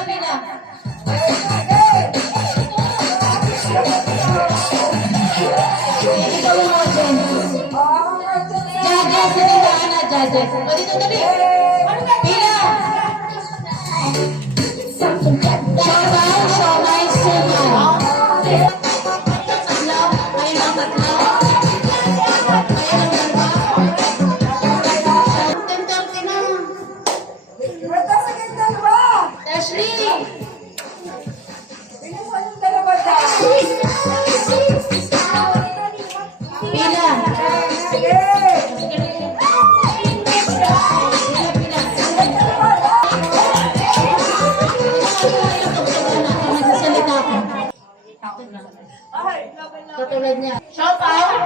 Pila. Ikaw yung audience. Judges, hindi na ana, judges. O, dito, dali. Pila. Showtime, showtime, suman. Tatlo, kayo ng tatlo. Kayo ng dalawa. 10:30 na. Ashley! Pila. Katulad niya. Showtime.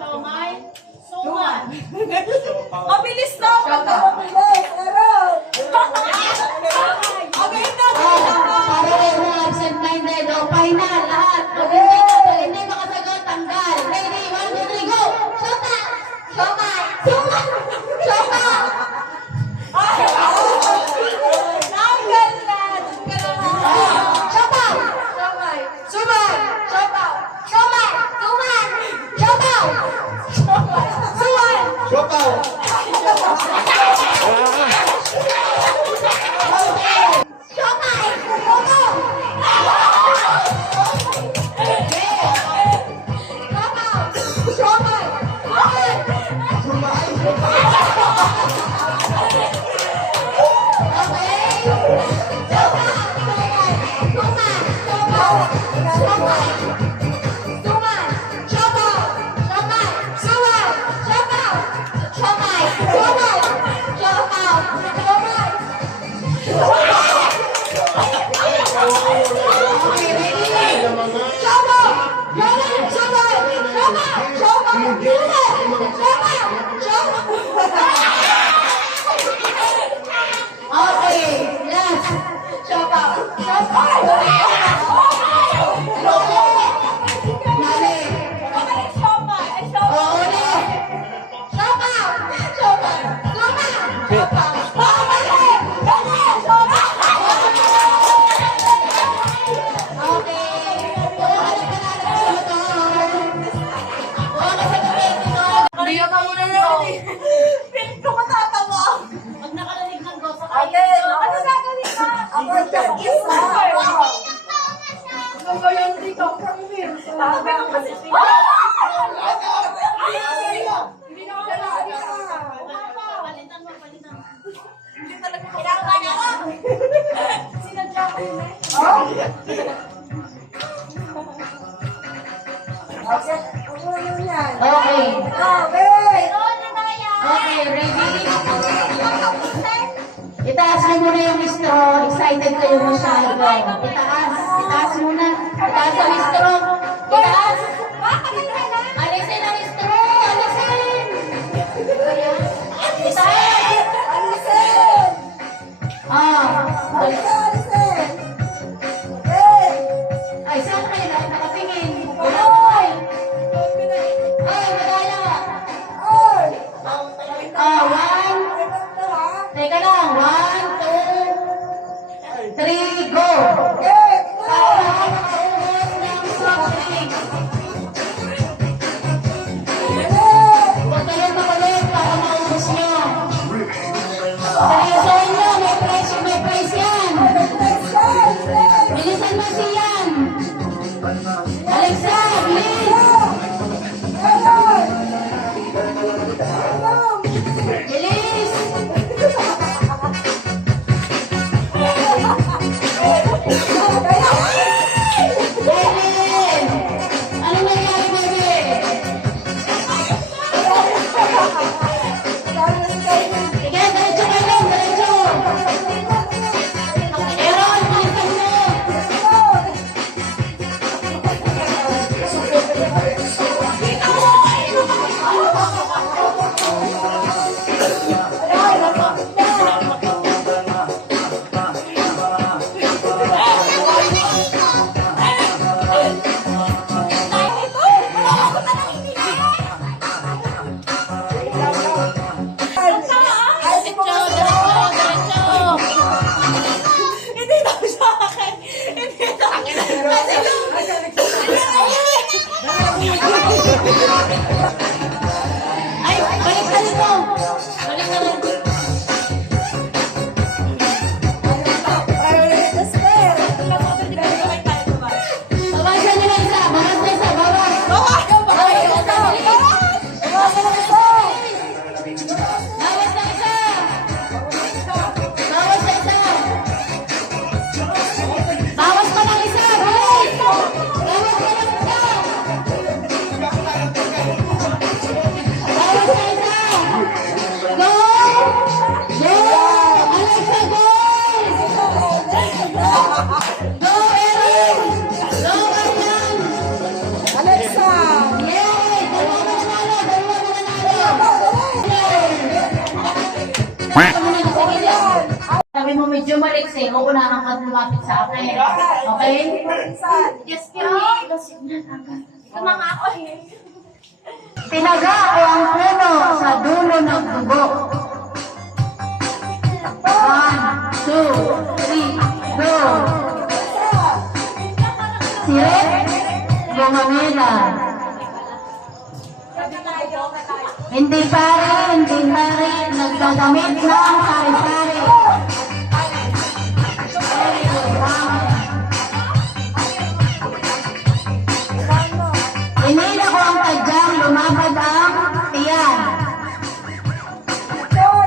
Showmay. Suman. Mabilis na! Para rin mga absent-minded. O, final. Lahat. Pag hindi makasagot, tanggal. Ready? 1, 2, 3, go! Shota! Shomay! Suman! Shota! Shota! Suman! Shota! Shomay! Suman! Shota! Suman! Shomay! Shota! Okay, last. Pag nakalalig ng gosa kayo. Ano gagawin ka? Ako isa. Ano ba yung dito? Sabi ko kasi siya. Hindi na ako nalagi ka. Palitan mo. Hindi talaga kailangan ako. Sinadya ko yun eh. Okay. Okay, ready? Itaas mo muna yung straw. Excited kayo masyado. Itaas muna. Itaas ang straw. Itaas. Alisin ang straw. Alisin. Itaas. Ay, saan kayo nakatingin? Ay, madaya. Teka lang. 1, 2, 3, go! Huwag kayong makulit para maubos nyo. Seryosohin nyo, may price yan. Bilisan mo siyan. Alexa, please. Bilis. sabi mo medyo maliksi, uunahan ka lumapit sa akin. Okay? Yes, Kira. Ito na nga ako eh. Tinaga ko ang puno sa dulo ng dugo. 1, 2, 3, go! Siret, gumamela. Hindi pa rin, nagdadamit ng sari-sari. Inila ko ang tadyang, lumapad ang tiyan.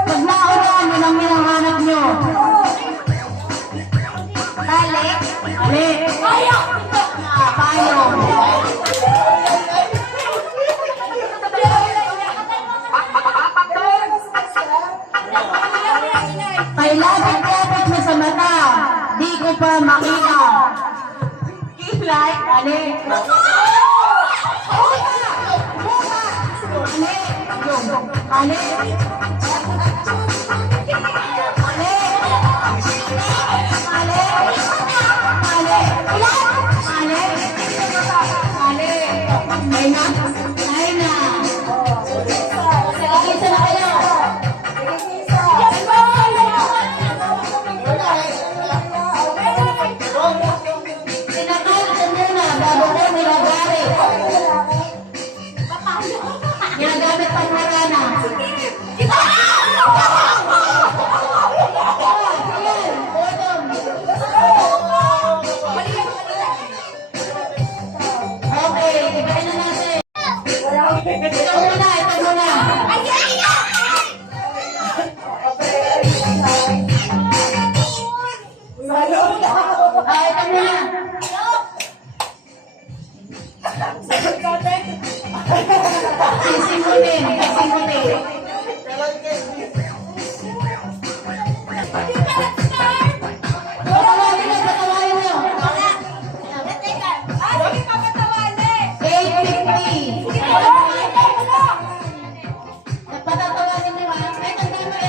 Pag naulan, yun ang hinahanap nyo. Tali, mali, payo. May lapit-lapit mo sa mata, di ko pa makita. Kilay, mali. Mali. Ginagamit pang marana. Okay, ibahin na natin. Ito muna. Ito muna. Sisimutin. Patawarin mo. 850. Patatawarin mo. Ay, tandaan mo yun.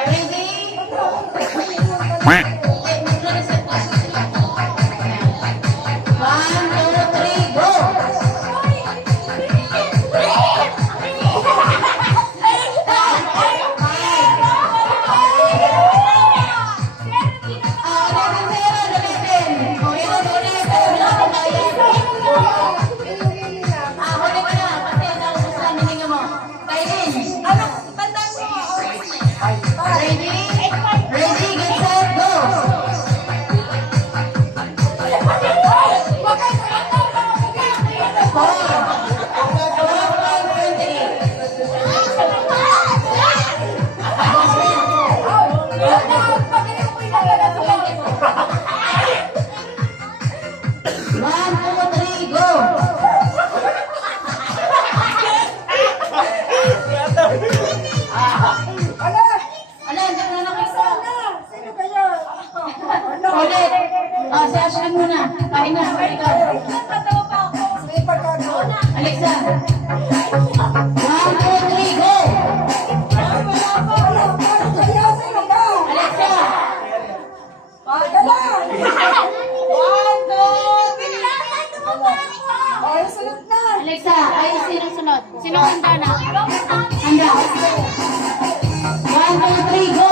8.50. Ready? 1, 2, 3, go! Ready, get set, go! One, two, three, go! Ala, dyan na nakita. Ulit. Si Ashley muna. Pahinga. Ikaw. Alexa. 1, 2, 3, go! Alexa. Alexa, ay sino sunod? Sino handa na? Handa. 1, 2, 3, go!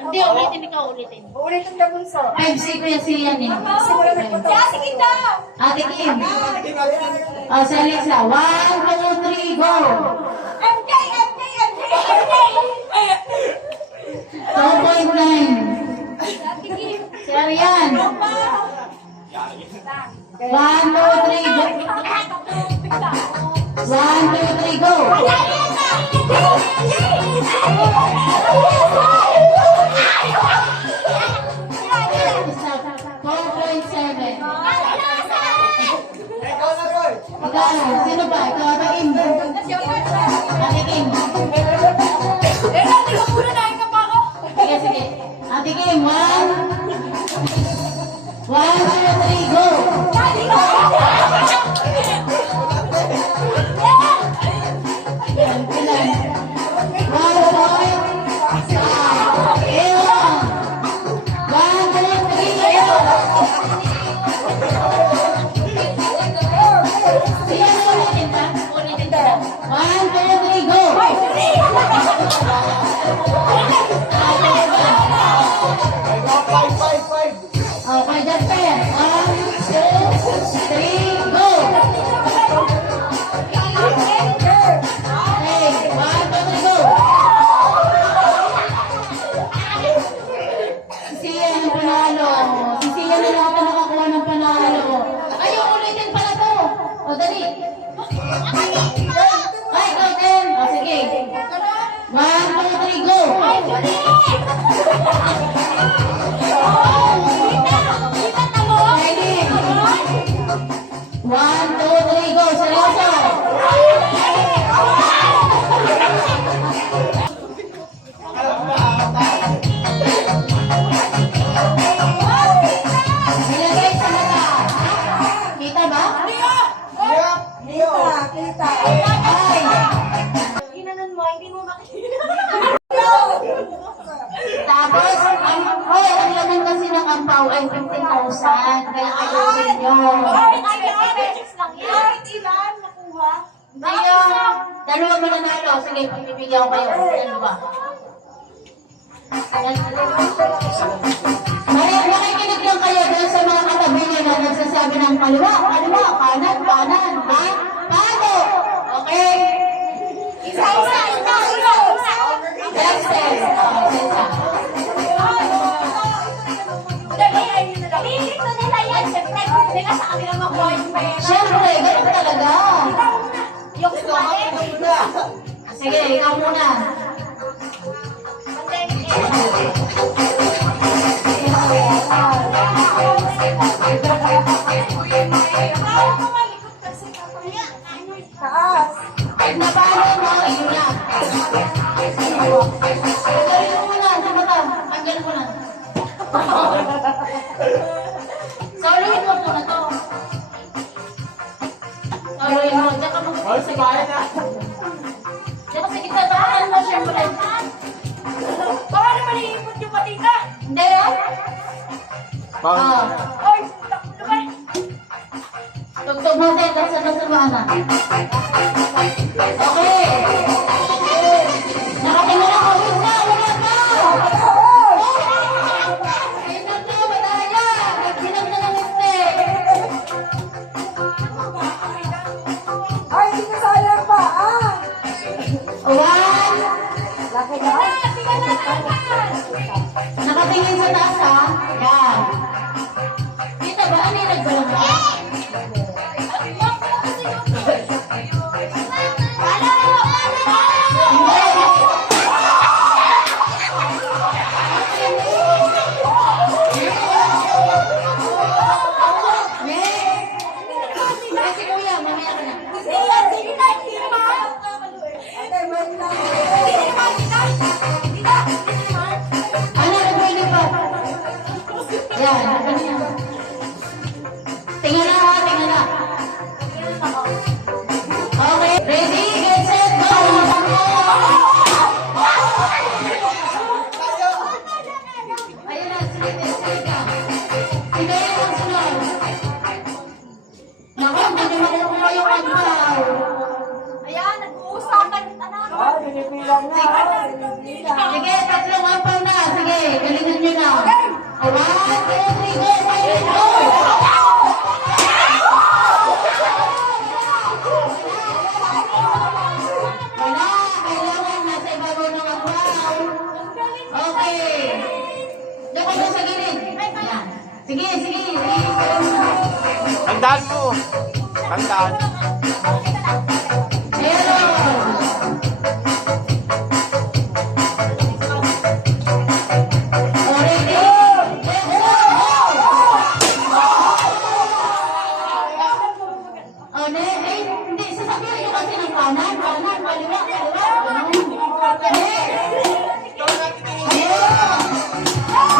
Hindi, ulitin ka bunso. 5 si Kuya Sian eh. Ate Kim. Si Alexa. 1, 2, 3, go! 2.9. Si Arian. 1, 2, 3, go! 1, 2, 3, go! Isa, 4.7. Ikaw, sino ba? Ikaw, Ate Kim. Ate Kim. Sige, sige. Nakatikim. 1, 2, 3, go! Ilan? 1 point. Ewan. 1, 2, 3, ewan. Sige, ulitin ba? Ulitin ka lang. 1, 2, 3, go! Okay, just fair. 1, 2, 3, go! Okay, 1, 2, 3, go! Si Sian ang panalo. Si Sian na lahat ang nakakuha ng panalo. Ayaw, ulitin pala to. O, dali. Ay, go, Ken. O, sige. 1, 2, 3, go! Ready? 1, 2, 3, go! Seryoso! Nilagay sa mata. Kita ba? Ay! Ginanon mo, hindi mo makikita. Tapos, ang laman kasi ng ampaw ay 15,000. Kaya ayusin nyo. Ilan nakuha? Ngayon, dalawa mananalo. Sige, pipigyan ko kayo. Dalawa. Makikinig lang kayo doon sa mga katabi nyo na nagsasabi ng kaliwa, kaliwa, kanan, kanan, ha? Paano? Okay? Isa. Next test. Isa. Dito nila yan. Siyempre, gusto nila sa kanila makuha yung pera. Siyempre, ganun talaga. Yung sumali. Sige, ikaw muna. Pag napalo mo, yun lang. Tanggalin mo muna sa mata. Tanggalin mo na. Saluhin mo muna to. Saluhin mo. Diyan ka mag-sige. Diyan ka sa gitna. Tahan mo, syempre. Baka naman iipot yung patika. Hindi, ah. Ah. Oy, naman. Tugtog mo din. Basta-basta na. Okay. Nakatingin ako. Huwag na. Wala pa. Tingnan na. Madaya. Nagsinag na ng mistake. Ay, hindi ka sayang pa, ah! 1. Laki ka? Nakatingin sa taas, ha? Yan. Kita ba? Ano yung nagbalang mo? Si Kuya, mamaya ka na. Ate, man lang. Ano, nagpili pa? Yan, ano yan? Tingnan na, ha? Tingnan na. Okay, ready, get set, go! Ayun na, sige, sige. Sige, yung sunod. Naku, hindi nyo makukuha yung agpaw. Ayan, nag-uusapan. Ah, binibilang na. Binibilang. Sige, tatlong ampaw na. Sige, galingan nyo na. 1, 2, 3, go! Silent, go! Wala, kailangan nasa ibabaw ng ampaw. Okay. Diyan ka sa gilid. Yan. Sige, sige. Tandaan mo. Tandaan. Meron. Already. Let's go. Oh, hindi. Sasakyan nyo kasi ng kanan, kanan, kaliwa, kaliwa. Ganun. Next. Ayun.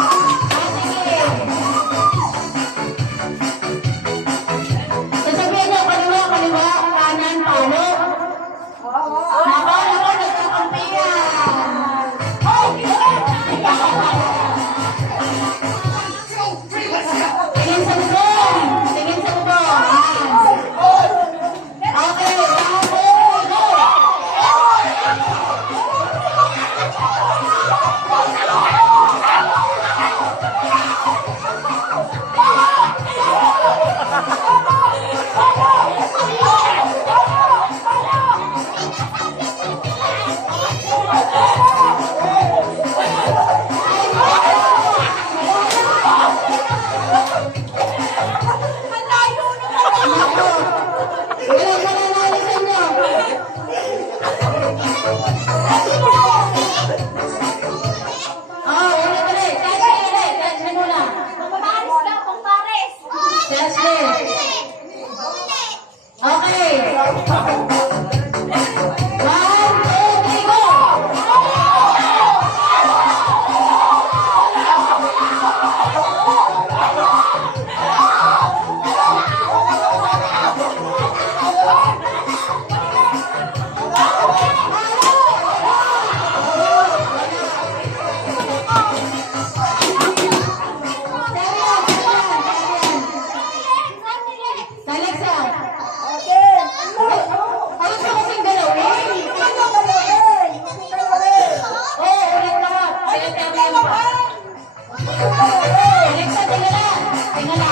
Alexa, tingnan na. Tingnan na.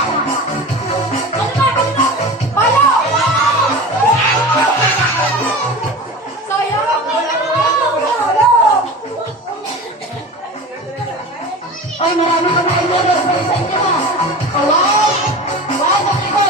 Ano ba? Ano ba? Palo! Sayang! Oy, marami ka na inyo. Bilisan nyo na. One, two, go.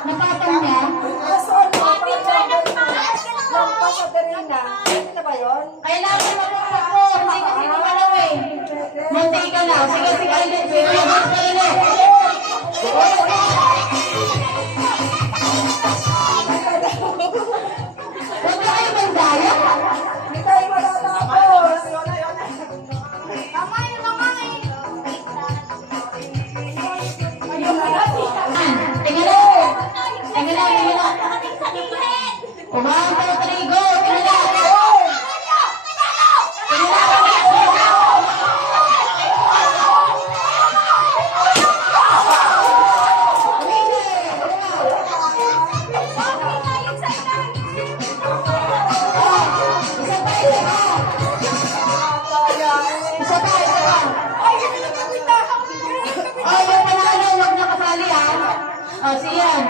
Napatang niya. Kaso ano, lampas sa Darina. Pwede na ba yun? Kailangan mo lang ako. Hindi kasi kumalaw eh. Munti ka na. Sige, sige. Sige, sige. Huwag na kayo magdaya. Hindi tayo matatapos. Tama yun naman eh. Tingnan na. Tingnan na. Tingnan na. Nakating sa gilid! One, two, three, go. Tingnan na. Isa pa, isa pa. Isa pa, isa pa. Oh, yung panalo, huwag na kasali ah. Oh, siyan.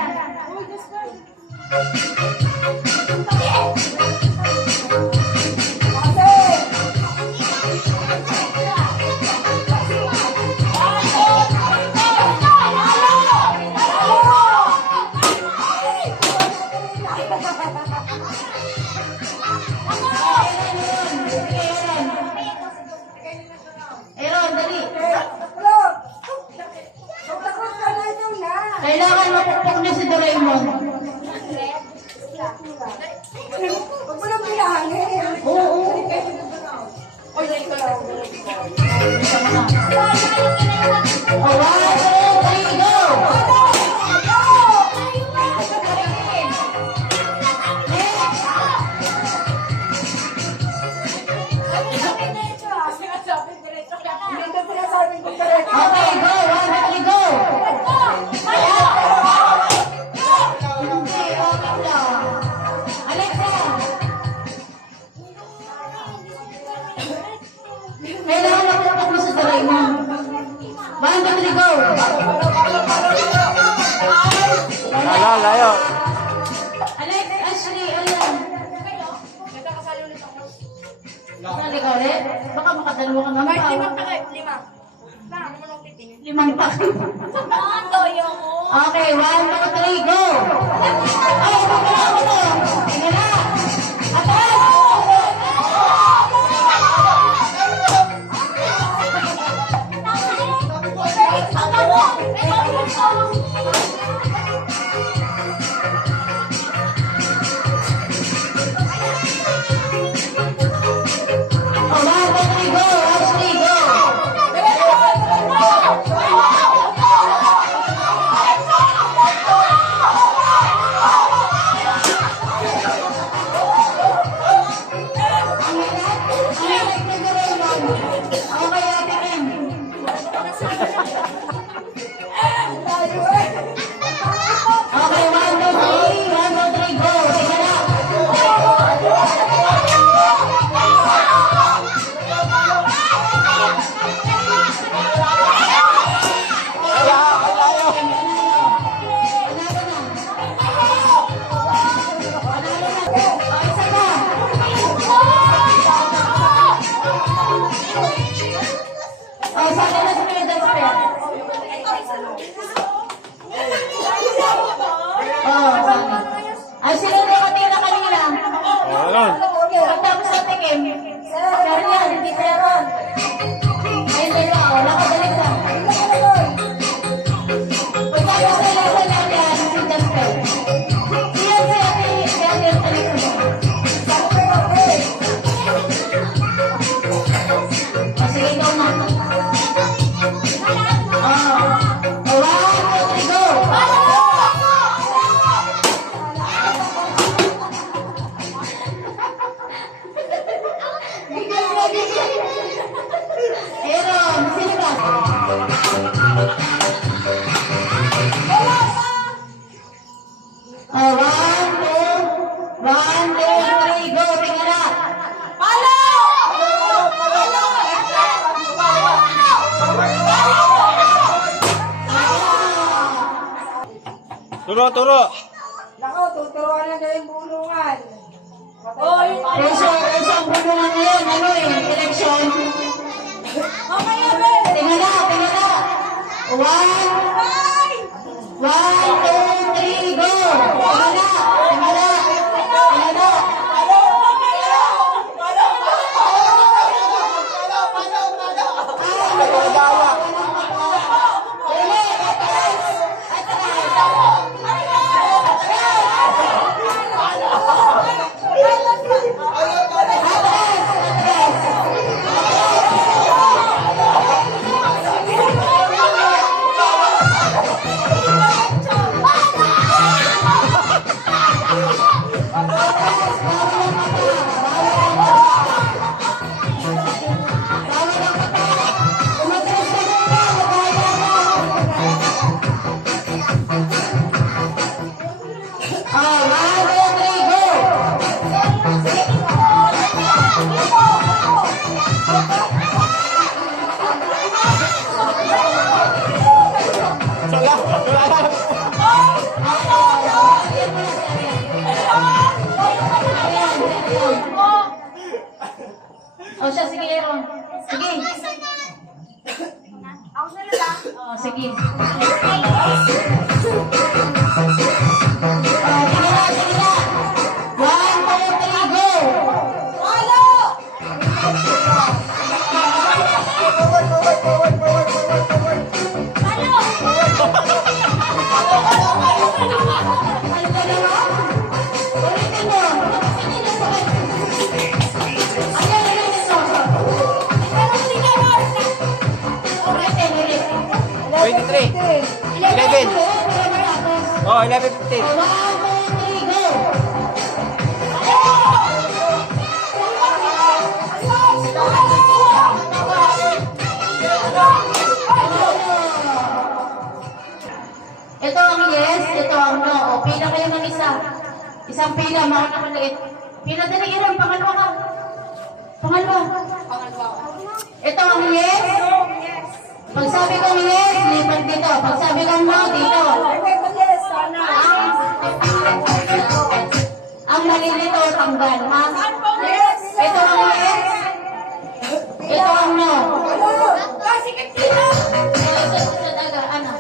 Aaron, dali. Kailangan mapukpok niya si Doraemon. Huwag mo nang bilangin. Oo. Oh, one, two, three, go. Hindi ka sinasabing ko correct. Okay, go. One, two, three, go. Hindi, okay lang. Alexa. Kailangan mapukpok mo si Doraemon. One, two, three, go. Lalo, layo. Alex, Ashley, ayan. Sali ka ulit? Baka makadalawa ka naman. Limang pa. Okay, one, two, three, go! Ay, ano ba ako to? Tingnan na! Atas! Oh, one, two, three, go! Ashley, go! Aaron, sino ba? Oh, 1, 2, 3, go! Tingnan na! Palo! Turo, turo. Nako, tuturuan na kayo yung bulungan. Oh, yung Puso ang bulungan ngayon. Ano eh? Election. mamaya rin. Tingnan na! 1, 2, 3, go! Tingnan na! O siya, sige, Aaron. Sige. Ako na lang. O, sige. Sige na. 1, 2, 3, go! Palo! Palo! Ano ka na? Ulitin mo. Ayan ito. Pero sige, Lord. Ulitin. 23. 11. Oh, 11:15. 1, 2, 3, go! Ito ang yes, ito ang no. O, pila kayo ng isa. Isang pila, mga maliit. Pila dali, Aaron, pangalawa ka. Pangalawa. Ito ang yes. Pag sabi kong yes, lipat dito. Pag sabi kong no, dito. Yes, sana. Ang nalilito, tanggal. Ha? Yes. Ito ang yes. Ito ang no. Kasi kikita. Sa daga, ano?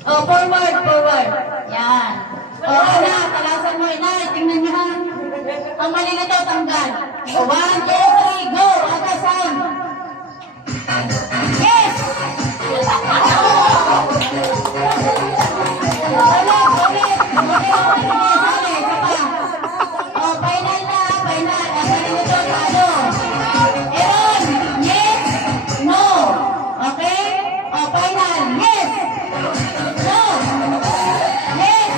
Oh, forward. Yan. Oh, ina, talasan mo, ina. Tingnan niyo ha. Ang malilito, tanggal. Oh, 1, 2, 3, go! Atasan! Yes! Ulit. Isa pa. Oh, final na. Ang malilito, talo. Aaron, yes, no. Okay? Oh, final. Yes! No! Yes!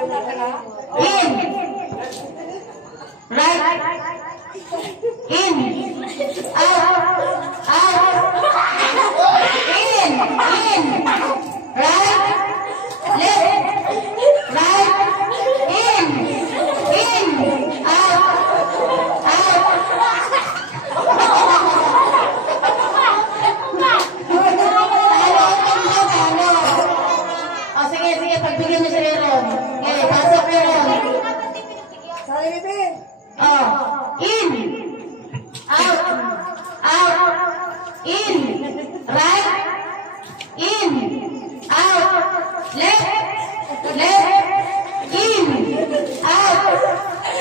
In. Right. In. Out. Out. In. In. Right. Left. Right. In. In. Out. Out. Oh, sige, sige. Pagbigyan niyo si Aaron. Okay, pasok Aaron. Sali bibig. Oh, in. Out. Out. In. Right. In. Out. Left. Left. In. Out.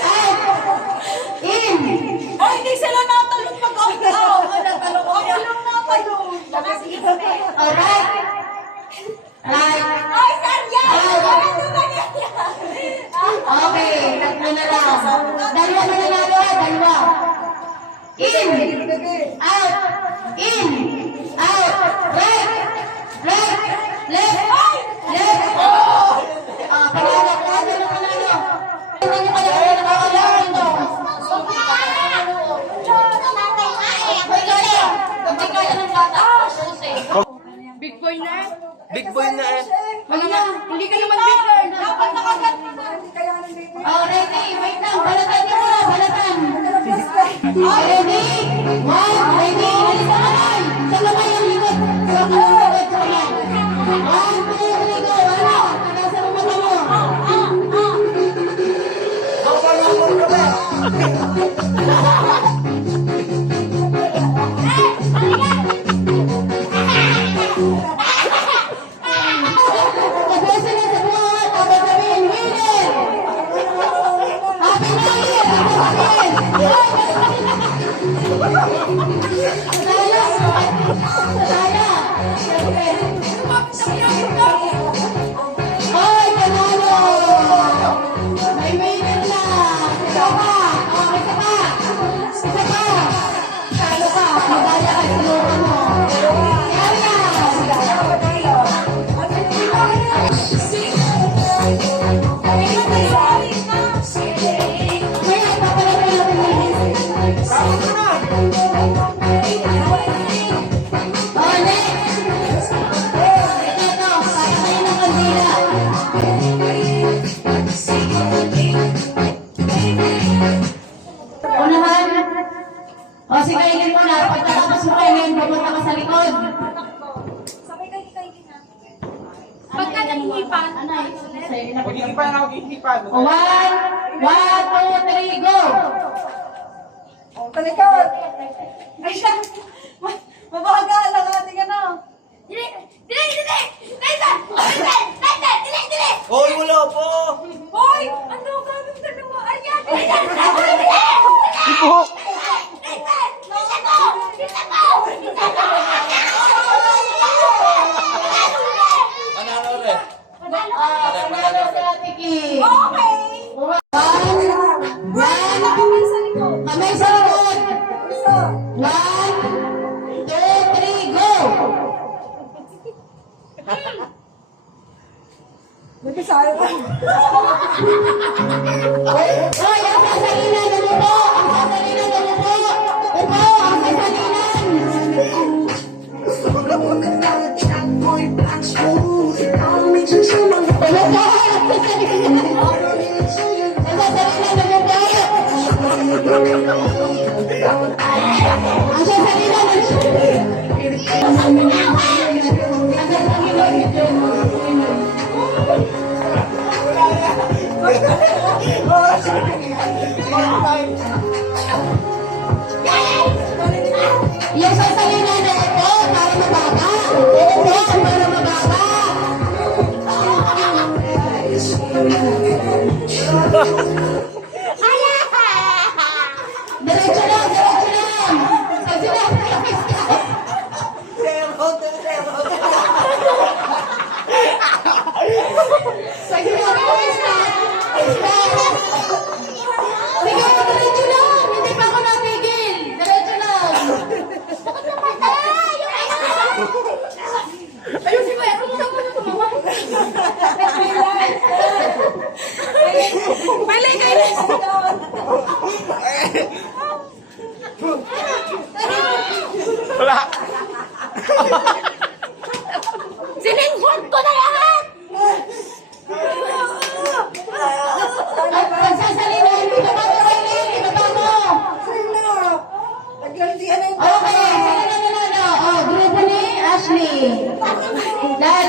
Out. In. Ay, hindi sila natalong pag-out. Ako lang natalong. Alright. Right. Ay, Sarya! Out. Ano ba yan? Okay, tatlo na lang. Dalawa na nanalo, dalawa. In. Out. In. Out. Right. Right. Left. Left. Panalo. Panalo na panalo. Tingnan niyo pala kung nakakalaman nito. Hindi kaya ng bata. Susi. Big boy na. Big boy na eh. Wala na. Hindi ka naman big girl. Dapat nakaganda na. Hindi kaya ng bibig. Oh, ready. Wait lang. Balatan niyo muna. Balatan. Oh, ready? One. Ready? Alis ka na lang. Sa kamay ang likod. Sa kamay ang likod. Sa kamay. One, two, three, go. Ano? Tagasan mo mata mo. Tagasan na sa buwan. Tapos sabihin, winner. Happy New Year. Sadaya. Sadaya. Hoy, panalo! May winner na! Isa pa! Oh, isa pa! Isa pa! Talo ka! Madaya ka, sinuha mo! Kaya, papalaro natin yun. Oh, next! Ito, papatayin ng kandila. Unahan. O, sige, kainin mo na. Pagkatapos mo kainin, pupunta ka sa likod. Sabay kayo na. Pagka nahihipan, Pag-iipan ako, iipan. O, one, two, three, go! Oh, talikod. Ay, siya. Mabagal lang ating ano. Dili! Dili! Dili! Nathan! Nathan! Nathan! Dili! Dili! Hoy, wala po! Hoy! Ano gagawin ka naman? Ayan! Nathan! Dili! Dili! Ibuhok! Nathan! Isa ko! Isa ko! Isa ko! Panalo rin. Panalo si Ate Kim. Okay! One, kamay sa likod. Isa. One, two, three, go! Bibig sali ka. Hoy, ang sasalinan na mo po! Ang sasalinan na mo po! Upo, ang sasalinan! Ano po? Ang sasalinan! Ang sasalinan na mo po! Ang sasalinan na yung sasalinan na ito para mababa. Ito para mababa. Diretso lang, diretso lang. Kasi na, sige na, stop. Stop. Sige, diretso lang. Hindi pa ako napigil. Diretso lang. Lali. Lali.